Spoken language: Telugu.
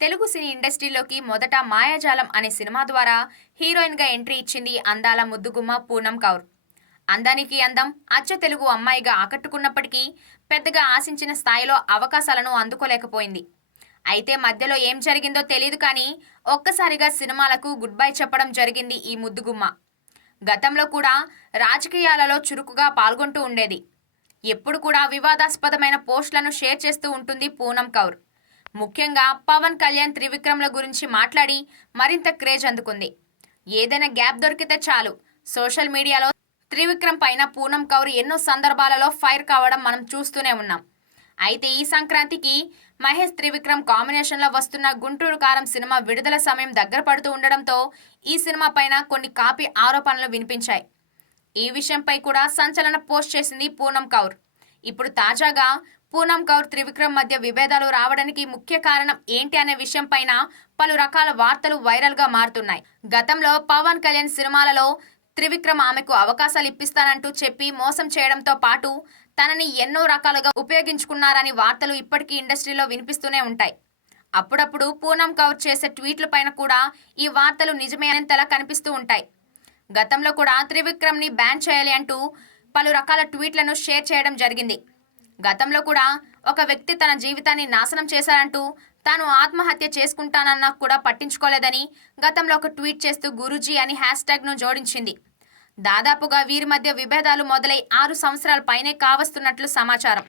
తెలుగు సినీ ఇండస్ట్రీలోకి మొదట 'మాయాజాలం' అనే సినిమా ద్వారా హీరోయిన్‌గా ఎంట్రీ ఇచ్చింది అందాల ముద్దుగుమ్మ పూనమ్ కౌర్. అందానికి అందం, అచ్చ తెలుగు అమ్మాయిగా ఆకట్టుకున్నప్పటికీ పెద్దగా ఆశించిన స్థాయిలో అవకాశాలను అందుకోలేకపోయింది. అయితే మధ్యలో ఏం జరిగిందో తెలీదు కానీ ఒక్కసారిగా సినిమాలకు గుడ్ బై చెప్పడం జరిగింది ఈ ముద్దుగుమ్మ. గతంలో కూడా రాజకీయాలలో చురుకుగా పాల్గొంటూ ఉండేది. ఎప్పుడు కూడా వివాదాస్పదమైన పోస్టులను షేర్ చేస్తూ ఉంటుంది పూనమ్ కౌర్. ముఖ్యంగా పవన్ కళ్యాణ్, త్రివిక్రమ్‌ల గురించి మాట్లాడి మరింత క్రేజ్ అందుకుంది. ఏదైనా గ్యాప్ దొరికితే చాలు సోషల్ మీడియాలో త్రివిక్రమ్ పైన పూనమ్ కౌర్ ఎన్నో సందర్భాలలో ఫైర్ కావడం మనం చూస్తూనే ఉన్నాం. అయితే ఈ సంక్రాంతికి మహేష్, త్రివిక్రమ్ కాంబినేషన్లో వస్తున్న 'గుంటూరు కారం' సినిమా విడుదల సమయం దగ్గర పడుతూ ఉండడంతో ఈ సినిమా పైన కొన్ని కాపీ ఆరోపణలు వినిపించాయి. ఈ విషయంపై కూడా సంచలన పోస్ట్ చేసింది పూనమ్ కౌర్. ఇప్పుడు తాజాగా పూనమ్ కౌర్, త్రివిక్రమ్ మధ్య విభేదాలు రావడానికి ముఖ్య కారణం ఏంటి అనే విషయంపైన పలు రకాల వార్తలు వైరల్గా మారుతున్నాయి. గతంలో పవన్ కళ్యాణ్ సినిమాలలో త్రివిక్రమ్ ఆమెకు అవకాశాలు ఇప్పిస్తానంటూ చెప్పి మోసం చేయడంతో పాటు తనని ఎన్నో రకాలుగా ఉపయోగించుకున్నారని వార్తలు ఇప్పటికీ ఇండస్ట్రీలో వినిపిస్తూనే ఉంటాయి. అప్పుడప్పుడు పూనమ్ కౌర్ చేసే ట్వీట్ల పైన కూడా ఈ వార్తలు నిజమే అనేంతలా కనిపిస్తూ ఉంటాయి. గతంలో కూడా త్రివిక్రమ్‌ని బ్యాన్ చేయాలి అంటూ పలు రకాల ట్వీట్లను షేర్ చేయడం జరిగింది. గతంలో కూడా ఒక వ్యక్తి తన జీవితాన్ని నాశనం చేశారంటూ తాను ఆత్మహత్య చేసుకుంటానన్నా కూడా పట్టించుకోలేదని గతంలో ఒక ట్వీట్ చేస్తూ గురూజీ అని హ్యాష్‌ట్యాగ్‌ను జోడించింది. దాదాపుగా వీరి మధ్య విభేదాలు మొదలై 6 సంవత్సరాల పైనే కావస్తున్నట్లు సమాచారం.